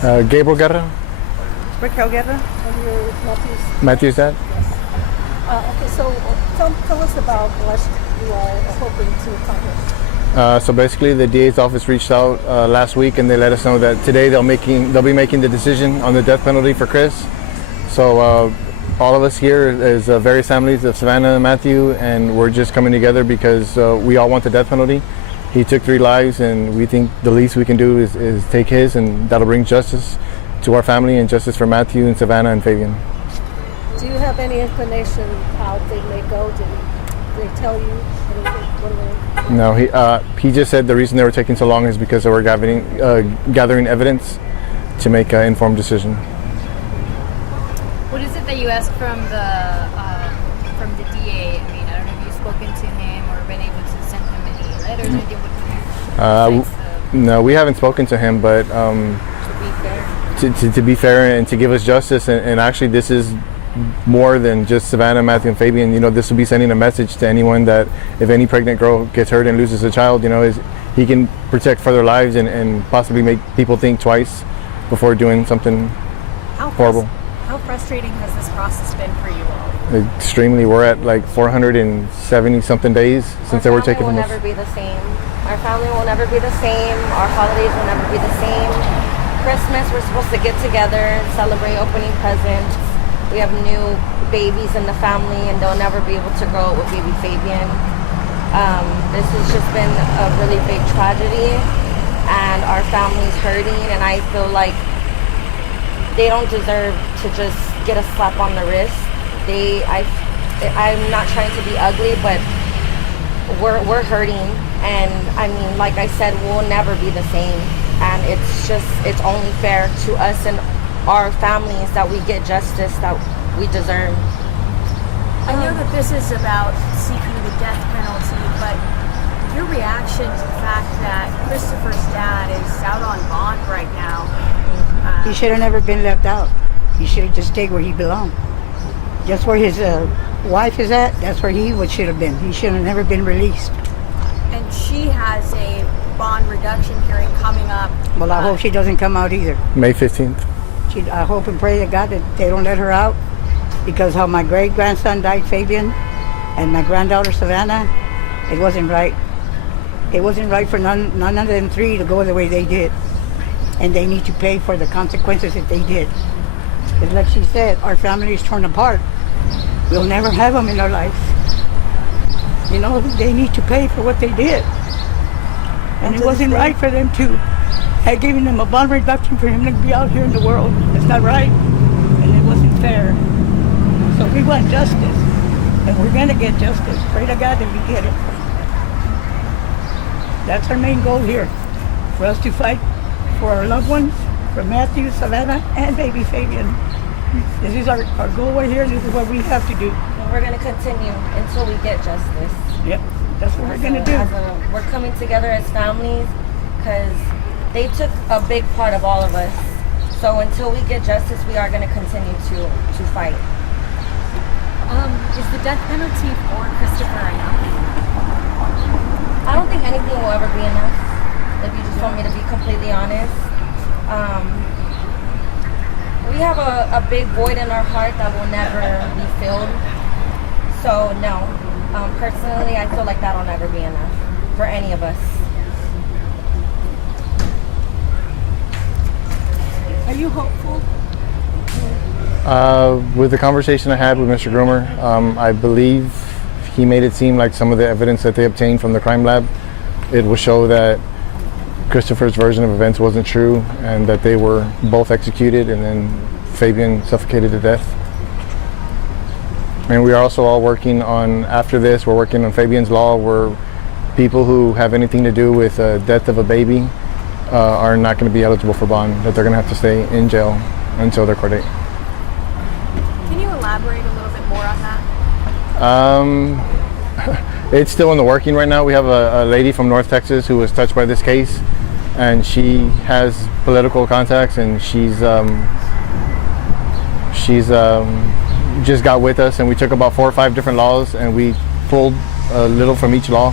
Gabriel Guerra. Raquel Guerra, and you're Matthew's? Matthew's dad. Yes. Okay, so tell us about what you are hoping to accomplish. So basically, the DA's office reached out last week, and they let us know that today they'll be making the decision on the death penalty for Chris. So all of us here is various families of Savannah and Matthew, and we're just coming together because we all want the death penalty. He took 3 lives, and we think the least we can do is take his, and that'll bring justice to our family and justice for Matthew and Savannah and Fabian. Do you have any inclination how they may go? Did they tell you anything? No, he just said the reason they were taking so long is because they were gathering evidence to make an informed decision. What is it that you asked from the DA? I mean, I don't know if you've spoken to him or been able to send him any letters or anything. No, we haven't spoken to him, but to be fair and to give us justice, and actually this is more than just Savannah, Matthew, and Fabian. You know, this will be sending a message to anyone that if any pregnant girl gets hurt and loses a child, you know, he can protect for their lives and possibly make people think twice before doing something horrible. How frustrating has this process been for you all? Extremely. We're at like 470 something days since they were taken from us. Our family will never be the same. Our family will never be the same. Our holidays will never be the same. Christmas, we're supposed to get together and celebrate opening presents. We have new babies in the family, and they'll never be able to grow up with baby Fabian. This has just been a really big tragedy, and our family's hurting, and I feel like they don't deserve to just get a slap on the wrist. I'm not trying to be ugly, but we're hurting, and I mean, like I said, we'll never be the same, and it's only fair to us and our families that we get justice that we deserve. I know that this is about seeking the death penalty, but your reaction to the fact that Christopher's dad is out on bond right now. He should have never been left out. He should have just stayed where he belonged. Just where his wife is at, that's where he should have been. He should have never been released. And she has a bond reduction hearing coming up. Well, I hope she doesn't come out either. May 15th. I hope and pray to God that they don't let her out, because how my great-grandson died, Fabian, and my granddaughter, Savannah, it wasn't right. It wasn't right for none of them 3 to go the way they did. And they need to pay for the consequences that they did. Because like she said, our family is torn apart. We'll never have them in our lives. You know, they need to pay for what they did. And it wasn't right for them to have given them a bond reduction for him to be out here in the world. It's not right, and it wasn't fair. So we want justice, and we're gonna get justice. Pray to God that we get it. That's our main goal here, for us to fight for our loved ones, for Matthew, Savannah, and baby Fabian. This is our goal right here. This is what we have to do. And we're going to continue until we get justice. Yep, that's what we're going to do. We're coming together as families because they took a big part of all of us. So until we get justice, we are going to continue to fight. Is the death penalty for Christopher enough? I don't think anything will ever be enough, if you just want me to be completely honest. We have a big void in our heart that will never be filled. So no, personally, I feel like that'll never be enough for any of us. Are you hopeful? With the conversation I had with Mr. Groomer, I believe he made it seem like some of the evidence that they obtained from the crime lab, it will show that Christopher's version of events wasn't true and that they were both executed and then Fabian suffocated to death. And we are also all working on, after this, we're working on Fabian's Law, where people who have anything to do with the death of a baby are not going to be eligible for bond, that they're going to have to stay in jail until their court date. Can you elaborate a little bit more on that? It's still in the working right now. We have a lady from North Texas who was touched by this case, and she has political contacts, and she's just got with us, and we took about 4 or 5 different laws and we pulled a little from each law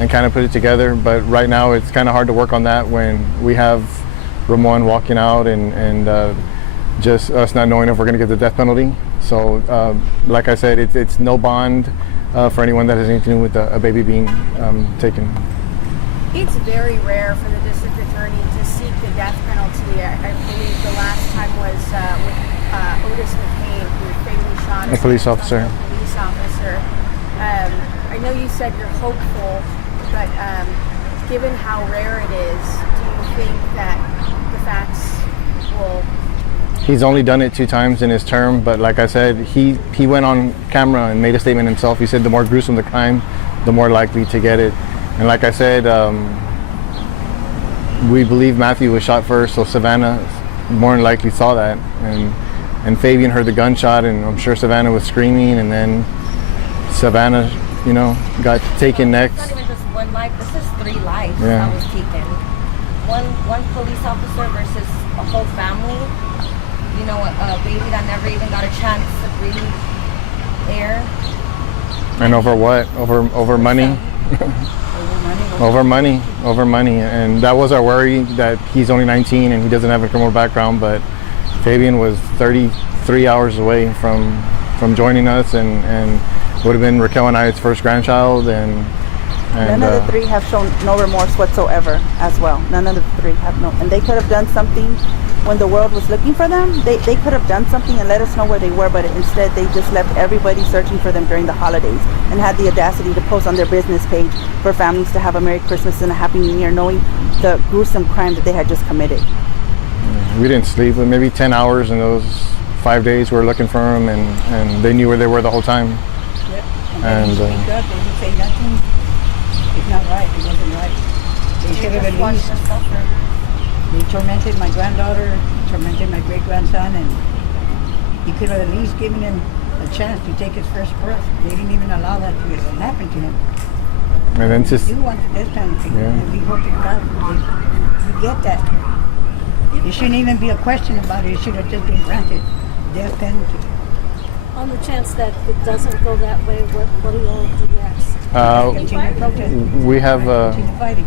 and kind of put it together. But right now it's kind of hard to work on that when we have Ramon walking out and just us not knowing if we're going to get the death penalty. So, like I said, it's no bond for anyone that has anything to do with a baby being taken. It's very rare for the district attorney to seek the death penalty. I believe the last time was with Otis McCain, who fatally shot A police officer. A police officer. I know you said you're hopeful, but given how rare it is, do you think that the facts will... He's only done it 2 times in his term, but like I said, he went on camera and made a statement himself. He said the more gruesome the crime, the more likely to get it. And like I said, we believe Matthew was shot first, so Savannah more than likely saw that. And Fabian heard the gunshot, and I'm sure Savannah was screaming, and then Savannah, got taken next. It's not even just one life. This is 3 lives Yeah. that was taken. One police officer versus a whole family. A baby that never even got a chance to breathe air. And over what? Over money? Over money. And that was our worry, that he's only 19 and he doesn't have a criminal background, but Fabian was 33 hours away from joining us, and would have been Raquel and I's first grandchild, and none of the 3 have shown no remorse whatsoever as well. None of the 3 have no, and they could have done something when the world was looking for them. They could have done something and let us know where they were, but instead they just left everybody searching for them during the holidays, and had the audacity to post on their business page for families to have a Merry Christmas and a Happy New Year, knowing the gruesome crime that they had just committed. We didn't sleep, but maybe 10 hours in those 5 days we were looking for them, and they knew where they were the whole time. Yep. And they didn't speak up, they didn't say nothing. It's not right. It wasn't right. They should have at least... They tormented my granddaughter, tormented my great-grandson, and you could have at least given him a chance to take his first breath. They didn't even allow that to happen to him. And then just... You want the death penalty, Yeah. and we hope to God you get that. It shouldn't even be a question about it. It should have just been granted. Death penalty. On the chance that it doesn't go that way, what do you all do next? Continue protesting. we have Continue fighting.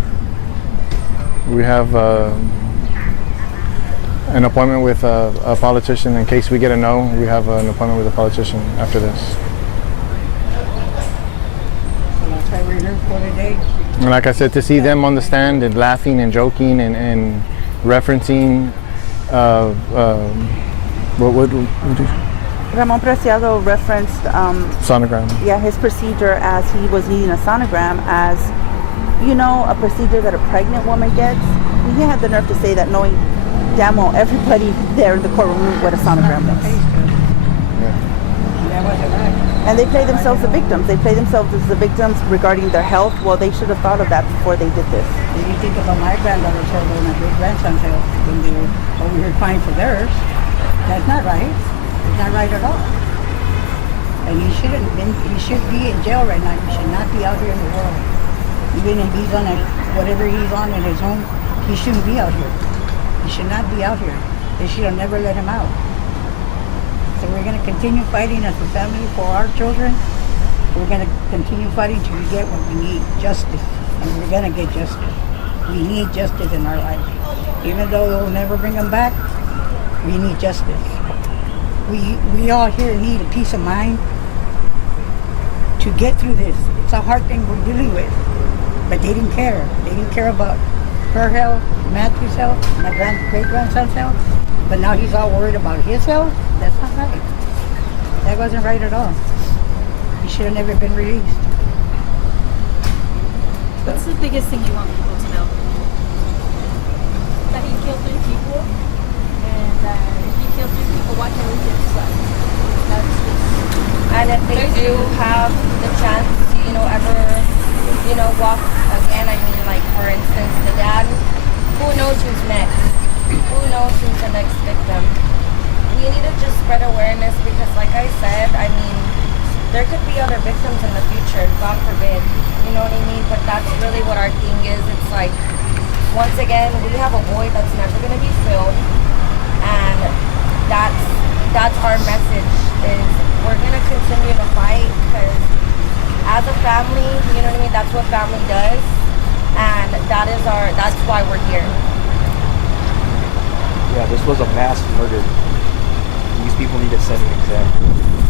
an appointment with a politician in case we get a no. We have an appointment with a politician after this. So that's why we're here for today. And like I said, to see them on the stand and laughing and joking and referencing what Ramon Preciado referenced sonogram. his procedure as he was needing a sonogram as, a procedure that a pregnant woman gets. He had the nerve to say that, knowing damn well everybody there in the courtroom knew what a sonogram was. That wasn't right. And they play themselves the victims. They play themselves as the victims regarding their health. Well, they should have thought of that before they did this. If you think about my granddaughter's health or my great-grandson's health when they were over here crying for theirs, that's not right. It's not right at all. And he should be in jail right now. He should not be out here in the world. Even if he's on whatever he's on in his home, he shouldn't be out here. He should not be out here. They should have never let him out. So we're going to continue fighting as a family for our children. We're going to continue fighting till we get what we need, justice. And we're going to get justice. We need justice in our life. Even though they'll never bring them back, we need justice. We all here need a peace of mind to get through this. It's a hard thing we're dealing with. But they didn't care. They didn't care about her health, Matthew's health, my great-grandson's health. But now he's all worried about his health? That's not right. That wasn't right at all. He should have never been released. What's the biggest thing you want people to know? That he killed 3 people, and if he killed 3 people, why can't we kill 2? That's just... And if they do have the chance to, ever, walk again, like for instance, the dad, who knows who's next? Who knows who's the next victim? We need to just spread awareness because, like I said, there could be other victims in the future, God forbid. You know what I mean? But that's really what our thing is. It's like, once again, we have a void that's never going to be filled, and that's our message. Is we're going to continue to fight because as a family, you know what I mean? That's what family does, and that's why we're here. Yeah, this was a mass murder. These people need to set an example.